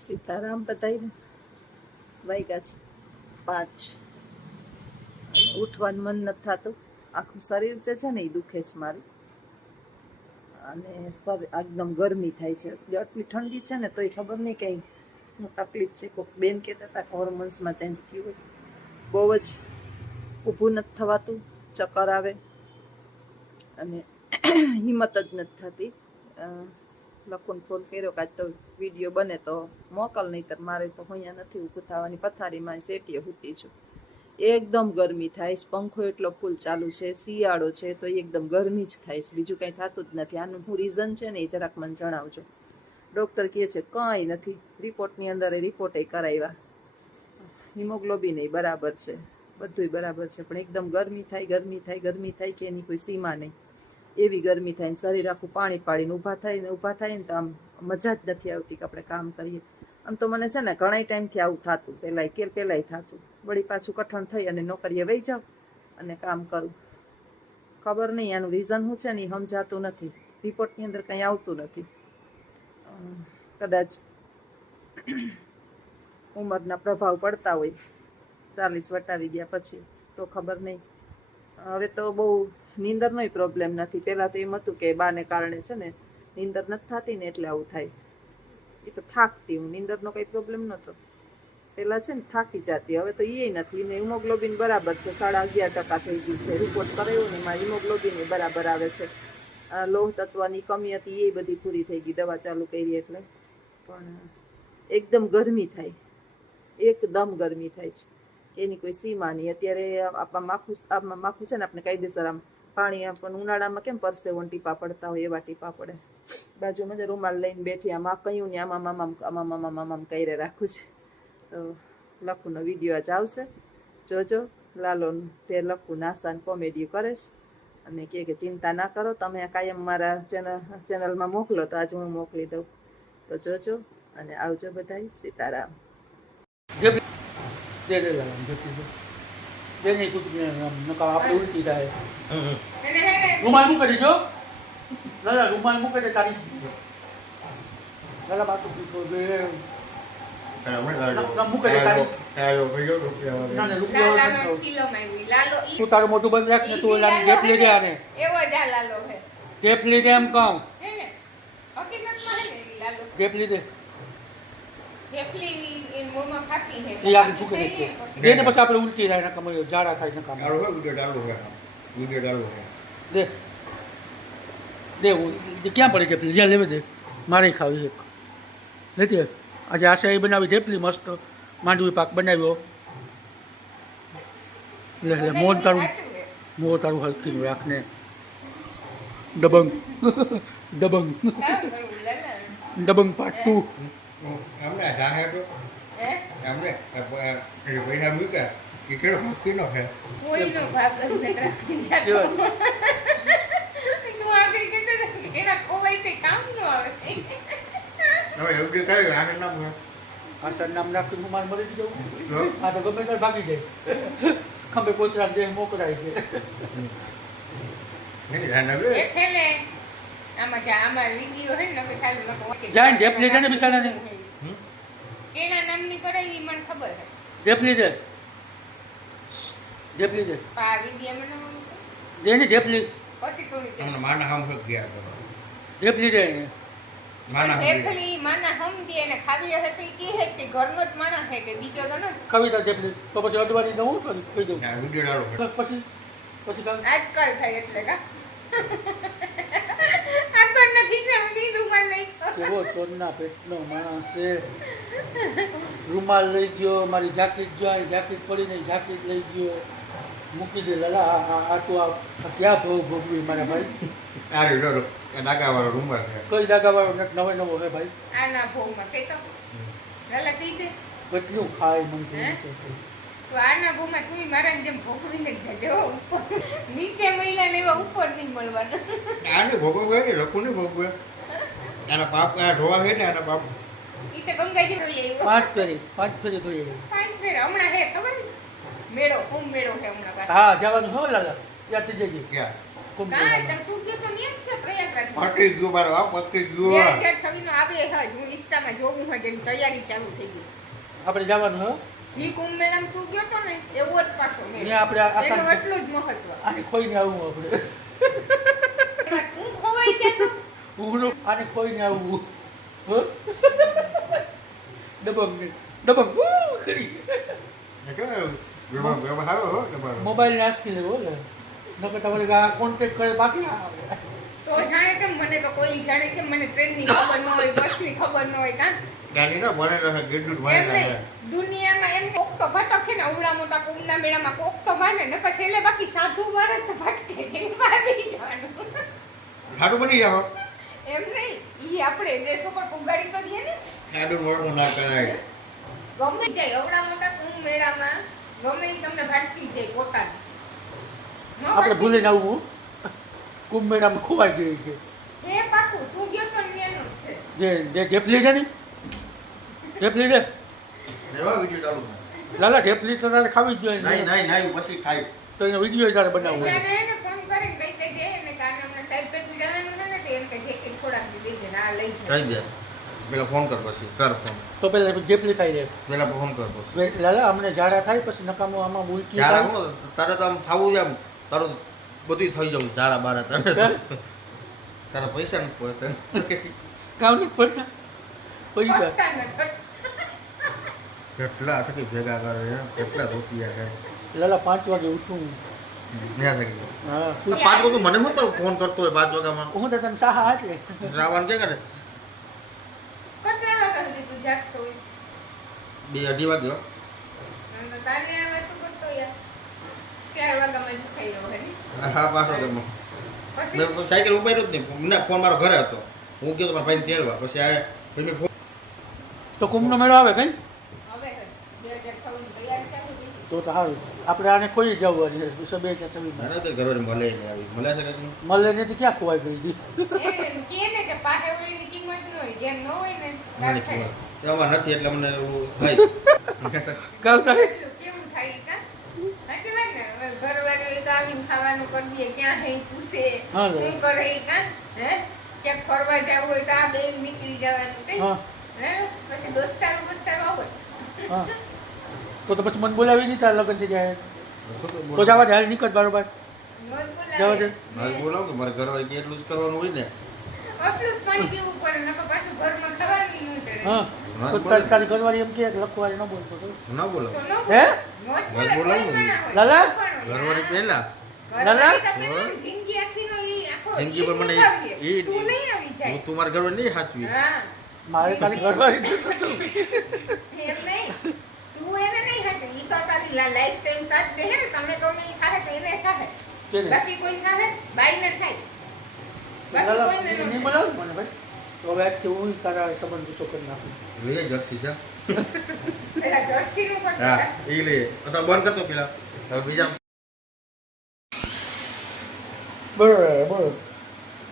સીતારામ બતાવીને વાગ્યા છે 5 અને ઉઠવાનું મન નથી થતું. આખું શરીર જે છે ને એ દુખે છે મારું, અને એકદમ ગરમી થાય છે. આટલી ઠંડી છે ને તોય ખબર નહીં કંઈ તકલીફ છે. કોઈક બેન કહેતા હતા હોર્મોન્સમાં ચેન્જ થયું હોય. બહુ જ ઊભું નથી થવાતું, ચક્કર આવે અને હિંમત જ નથી થતી. લખુન ફોન કર્યો કે આજ તો વિડીયો બને તો મોકલ, નહીંતર મારે તો અહીંયા નથી ઊભું થવાની, પથારીમાં સેટીએ સૂતી છું. એકદમ ગરમી થાય છે. પંખો એટલો ફૂલ ચાલુ છે, શિયાળો છે તો એકદમ ગરમી જ થાય છે, બીજું કંઈ થતું જ નથી. આનું શું રીઝન છે ને એ જરાક મને જણાવજો. ડૉક્ટર કહે છે કંઈ નથી. રિપોર્ટની અંદર રિપોર્ટે કરાવ્યા, હિમોગ્લોબિન એ બરાબર છે, બધુંય બરાબર છે, પણ એકદમ ગરમી થાય ગરમી થાય ગરમી થાય કે એની કોઈ સીમા નહીં. એવી ગરમી થાય ને શરીર આખું પાણી પાડીને ઊભા થાય ને તો આમ મજા જ નથી આવતી કે આપણે કામ કરીએ. આમ તો મને છે ને ઘણા ટાઈમથી આવું થતું, પહેલાંય થતું. વળી પાછું કઠણ થઈ અને નોકરીએ વહી જાઉં અને કામ કરું. ખબર નહીં આનું રીઝન શું છે ને એ સમજાતું નથી. રિપોર્ટની અંદર કંઈ આવતું નથી. કદાચ ઉંમરના પ્રભાવ પડતા હોય, 40 વટાવી ગયા પછી તો ખબર નહીં. હવે તો બહુ નીંદરનોય પ્રોબ્લેમ નથી. પહેલાં તો એમ હતું કે બાને કારણે છે ને નીંદર નથી થતી ને એટલે આવું થાય. એ તો થાકતી હું, નીંદરનો કંઈ પ્રોબ્લેમ નહોતો. પહેલાં છે ને થાકી જતી, હવે તો એ નથી. ને હિમોગ્લોબિન બરાબર છે, 11.5% થઈ ગયું છે. રિપોર્ટ કરાવ્યો ને એમાં હિમોગ્લોબિન એ બરાબર આવે છે. લોહ તત્વની કમી હતી એ બધી પૂરી થઈ ગઈ દવા ચાલુ કરી એટલે. પણ એકદમ ગરમી થાય, એકદમ ગરમી થાય છે, એની કોઈ સીમા નહીં. અત્યારે આમાં માખું છે ને આપણે કાયદેસર આમ પાણી આપણને ઉનાળામાં કેમ પરસેવન ટીપા પડતા હોય એવા ટીપા પડે. બાજુમાં જ રૂમાલ લઈને બેઠી, આમાં કહ્યું ને આમાં કરી રાખું છે. તો લખુનો વિડીયો આજ આવશે, જોજો. લાલોન તે લખું નાસાન કોમેડીઓ કરે છે અને કે ચિંતા ના કરો, તમે કાયમ મારા ચેનલમાં મોકલો તો આજે હું મોકલી દઉં. તો જોજો અને આવજો બધાય. સીતારામ. ઉલટી થાય. રૂમાલ મૂકે દેજો, લાલા રૂમાલ મૂકે દે તારી. લાલા બાટુ મૂકે દે તારી. તું તારું મોટું બંધ રાખ ને, તું ટેપ લઈ દે આને. ટેપ લઈ દે એમ કહું. ટેપ લઈ દે. દેને પછી આપણે ઉલટી થાય નકામ, ઝાડા થાય નકામ. દે ક્યાં પડી ટેપલી? જ્યાં લેવા દે, મારે ખાવી એક લેતી. આજે આશાએ બનાવી ટેપલી મસ્ત, માંડવી પાક બનાવ્યો. લે મોન તારું હલકીનું રાખને. દબંગ દબંગ દબંગ પાર્ટ 2. પૈસા મૂક્યા એ કેવો હકીનો છે. હવે એવું કે કરે આને નામ આ નામ નાખી હું મારે મરી જવું. આ તો ગમે ત્યારે ભાગી જાય, ખંભે કોતરા દેહ મોકલાય છે. જાય ઢેપ લીધે ને બિચારાને. કેના નામની કરાવી મને ખબર છે. ઢેપ લીધે, ઢેપ લીધે. આ વિડિયો મને દે ને ઢેપ લીધે. પછી થોડી માના હમ હક ગયા કરો ઢેપ લીધે. માના ઢેફલી માના હમ દે ને ખાવી હે તો ઈ કે કે ઘરનો જ માણસ છે કે બીજો તો ન. કવિતા ઢેપ લીધે તો પછી અડવાની દઉં તો કહી દઉં. વિડીયો ડાલો પછી પછી કામ આજકાલ થાય એટલે કા આ તો નથી સાવલી રૂમાલ લઈ કેવો ચોરના પેટનો માણસ છે. રૂમાલ લઈ ગયો, મારી જાકીટ જો જાકીટ પડી નહીં, જાકીટ લઈ ગયો, મૂકી દે. લાલા આ તો આ ક્યાં ભાવ ભોગવી મારા ભાઈ. આ રહ્યો ડાગાવાળો રૂમાલ છે. કઈ ડાગાવાળો નવો નવો હે ભાઈ. આના ભોમાં કે તો લાલા કહી દે કેટલું ખાય મને તો આના ભોમાં તું મારા જેમ ભોગવીને જજો. નીચે મહિલા ને એવા ઉપર નહીં મળવાના. આને ભોગવે ને લખું ને ભોગવે. આના પાપ ધોવા છે ને આના પાપ. ઈ તો ગંગાજી ધોઈ આવ્યો. 5 ફેરી ધોઈ આવ્યો. 5 ફેર હમણાં હે ખબર મેળો કુંભ મેળો છે હમણાં. હા જવાનું હો લાલા, ત્યાંથી જજે. ક્યાં કુંભ કાંઈ મેળામાં. તો તું ગયો તો ન્યા જ છે પ્રયાગરાજ. પતી ગયું મારો આ પતી ગયું 2026 નો આવે હજ હું ઇન્સ્ટામાં જોઉં હોય જેની તૈયારી ચાલુ થઈ ગઈ. આપણે જવાનું હો જી કુંભ મેળામાં તું ગયો તો ને એવો જ પાછો મેળો. ત્યાં આપણે એનું આસામ એટલું જ મહત્વ. આને ખોઈને આવવું આપણે એમાં તું ખોવાઈ છે તો ઉઘડું આને ખોઈને આવવું હો ડબંગ ડબંગ ઉ કરી વ્યવહાર હો તમારો મોબાઈલ નાખી લેવો ને નકર તમારે આ કોન્ટેક્ટ કરે બાકી ના આવે તો જાણે કેમ મને તો કોઈ જાણે કેમ મને ટ્રેનની ખબર ન હોય બસની ખબર ન હોય કાં ગાડી ના બનેલો છે ગીડું એમ બનેલા છે નહીં દુનિયામાં એમ કોક તો ભટકે ને અવડા મોટા કુંભના મેળામાં કોક તો માને ને પછી એટલે બાકી સાધુ મારે તો ભટકે એની પાડી જવાનું સારું બની જાઓ એમ નહીં ઈ આપણે દેશ ઉપર પુગાડી તો દઈએ ને ગાડું મોડું ના કરાય ગમે જાય અવડા મોટા કુંભ મેળામાં ગમે ઈ તમને ભટકી જાય પોતાને ન આપણે ભટકી ભૂલીને આવવું કુંભ મેળામાં ખોવાઈ ગઈ છે એ પાકું તું ગયો તો ન્યાનું જ છે જે ઢેપલી છે ને ઢેપલી રે એવા વિડિયો ચાલુ લાલા ઢેપલી તો તારે ખાવી જ જોઈએ નહીં નહીં નહીં પછી ખાઈ તો એનો વિડીયો તારે બનાવવો હોય. એને એને ફોન કરીને કઈ કઈ દે ને કાને હમણાં સાહેબ પેટલી જવાનું છે ને તે એમ કે જેકેટ થોડાક દી દેજે ને આ લઈ જાય કહી દે પેલા ફોન કર પછી કર ફોન તો પેલા ઢેપલી ખાઈ લે પેલા ફોન કર પછી લાલા અમને ઝાડા થાય પછી નકામો આમાં ઉલટી ચારા થાય હું તારે તો આમ થવું છે આમ તારું બધું થઈ જવું ચારા બારા તારે તારા પૈસા નથી પડતા કામ નથી પડતા પૈસા ફટતા ને ફટ. કેટલા સકી ભેગા કરે છે કેટલા રૂપિયા કરે લાલા 5 વાગે ઉઠું ન્યા સકી હા 5 વાગે મને હું તો ફોન કરતો હોય 5 વાગ્યામાં હું તો તને સાહા એટલે રાવણ કે કરે કેટલા વાગ્યા સુધી તું જાગતો હોય? 2-2:30 વાગ્યો આમ તો તારે આ વાતું કરતો યાર. 4 વાગ્યામાં જ ખાઈ રહ્યો હે ને? હા 5 વાગ્યામાં પછી મેં સાયકલ ઉપાડ્યો જ નહીં ના ફોન મારો ઘરે હતો હું ગયો તો મારા ભાઈને તેડવા પછી આ પછી મેં ફોન તો કુંભનો મેળો આવે કઈ હવે 2026 ની તૈયારી ચાલુ થઈ ગઈ. તો સારું આપણે આને કોઈ જવું છે 2026 મારા તો ઘરે મળે નહીં આવી મળે છે કે મળે ને તો ક્યાં ખોવાઈ ગઈ હતી એને કહે ને કે પાસે હોય એની કિંમત ન હોય જેમ ન હોય ને તાર મને થાય. એમાં નથી એટલે મને એવું થાય કામ તારે એટલું કેવું થાય કા? સાચી વાત ને? હવે ઘરવાળી હોય તો આવીને ખાવાનું કરી દે ક્યાં હે ઈ પૂછે હા, લે. શું કરે ઈ કા? હે ક્યાંક ફરવા જવું હોય તો આ બેન નીકળી જવાનું કઈ હા હે પછી દોસ્તારો આવે હા તો પછી મને બોલાવી નહીં તારા લગ્ન થઈ જાય તો જવા દે હાલ નીકળ બરોબર મત જવા દે. બોલાવે મારે બોલાવું કે મારે ઘરવાળી કે એટલું જ કરવાનું હોય ને આટલું જ પાણી પીવું પડે નકર પાછું ઘરમાં ખાવાની ન ચડે હા તો તારી ઘરવાળી એમ કે લખવાળી ન બોલતો તો ના બોલાવ તો ન હે? બોલે મત બોલે બોલાવું કોઈ ને. પણ હોય. લાલા? કોઈ પણ હોય. ઘરવાળી પહેલા લાલા? ઘરવાળી તો પેલા જિંદગી આખીનો ઈ આખો જિંદગી ઈ પર મને નિભાવીએ. ઈ તું નહીં આવી હું જાય તું મારા ઘરવાળી નહીં સાચવી હા મારે તારી ઘરવાળી જ એમ નહીં તું એને નહીં હાચે ઈ તો તારી લાઈફ ટાઈમ સાથ દે હે ને તમે તો નહીં થાય તો એને થાય કેને? બાકી કોઈ થાય બાઈને થાય બાકી લાલા કોઈને ન નહીં થાય. બોલાવ મને ભાઈ તો હવે આજથી હું તારા સંબંધ ગુસ્સો કરી નાખું લઈએ જર્સી છે પેલા જર્સી નું પણ હા એ લઈએ તો બંધ કરતો પેલા હવે બીજા બરોબર બરોબર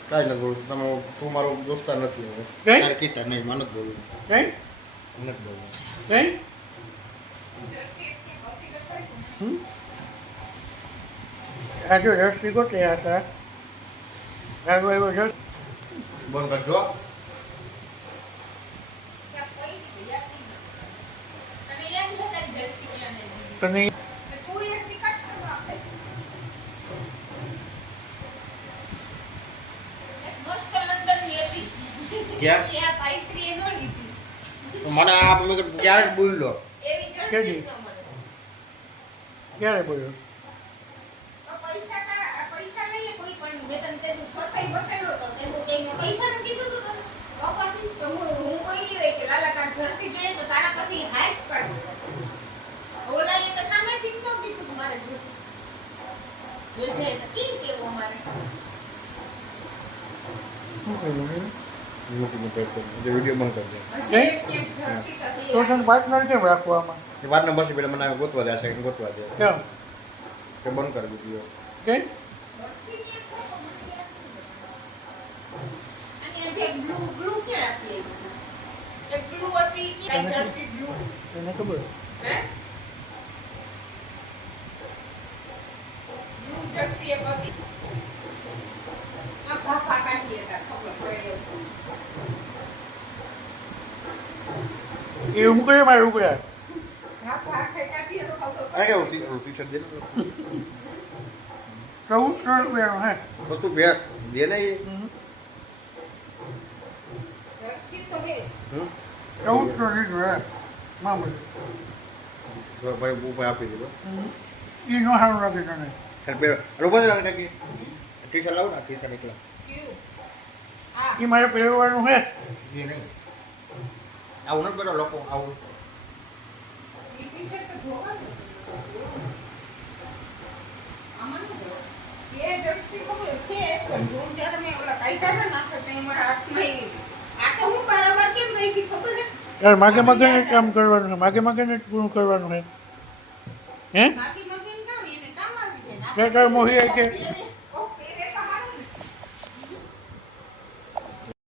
કાંઈ ન બોલું તમે તું મારો દોસ્તાર નથી હવે કઈ? તારે કીધા નહીં મને જ બોલું કઈ નથી બોલું કઈ આ જો રસી ગોતે હતા રાડો આવ્યો છે બંધ કરજો અને યાદ છે તારી જર્સી ક્યાં છે બીજી? તને ને તું એક ટિકટ કરવા આપે. એક મસ્ત લંડનની હતી. ક્યાં? એ આ પાયશ્રીએ નો લીધી. મને આ મેં કીધું ક્યારે જ બોલી લો એવી જર્સી કેવી? જ ન મળે. ક્યારે બોલ્યો તો પૈસા લઈએ કોઈ પણ મેં તને તેનું છોટાઈ બતાવ્યો તો તેનું કંઈ પૈસા નું કીધું તું તને તો પછી તો હું બોલી હોય કે લાલા તાર જર્સી જોઈએ તો તારા પછી હાથ પાડું ઓલા એ તો સામેથી જ ન કીધું કે મારે જોઈતું. જોઈશે તો કેમ કેવું અમારે શું કહ્યું વિડીયો બંધ કરજો કઈ? ક્યાંક જર્સી તો થઈ તો તને પાર્ટનર કેમ રાખવામાં એ વાત નંબર છે પેલા મને ગોતવા દે આ સેકન્ડ ગોતવા દે કેમ કે બંધ કરી દીધું કઈ જર્સી ક્યાંક છે તો મને યાદ નથી. અને આ જે બ્લુ ક્યાં આપી એક બ્લુ હતી કે તને શું? જર્સી બ્લુ તને ખબર હે બ્લુ જર્સી એક હતી એ ઉકળે મારે ઉકળે હા આખે કાઢીએ તો ખાવ તો આ કેવું ટી-શર્ટ દે ને 1400 રૂપિયાનો હે તો તું બે દે ને એ. જર્સી તો હે જ. હમ 1400 લીધું હે મામૂલી તો ભાઈ ઉપાય આપી દીધો એ નો સારું લાગે તને ખાલી બે રોબા દે કાકી ટી-શર્ટ લાવ ને ટી-શર્ટ એકલા ક્યું આ એ મારે પહેરવાનું હે એ નહીં આવું નથી બેટા લોકો આવું ઈ ટી-શર્ટ તો ધોવાનું આમાં ન ધો એ જર્સી ખબર છે પણ ધોન જ્યારે મેં ઓલા કાઢ્યા હતા ને તો મેં મારા હાથમાં ઈ આ તો હું બરાબર કેમ રાખી ખબર છે યાર માગે માગે ને કામ કરવાનું છે માગે માગે ને પૂરું કરવાનું છે હે બાકી મગીન કામ એને કામ આવી જાય કે તાર મોહી કે એને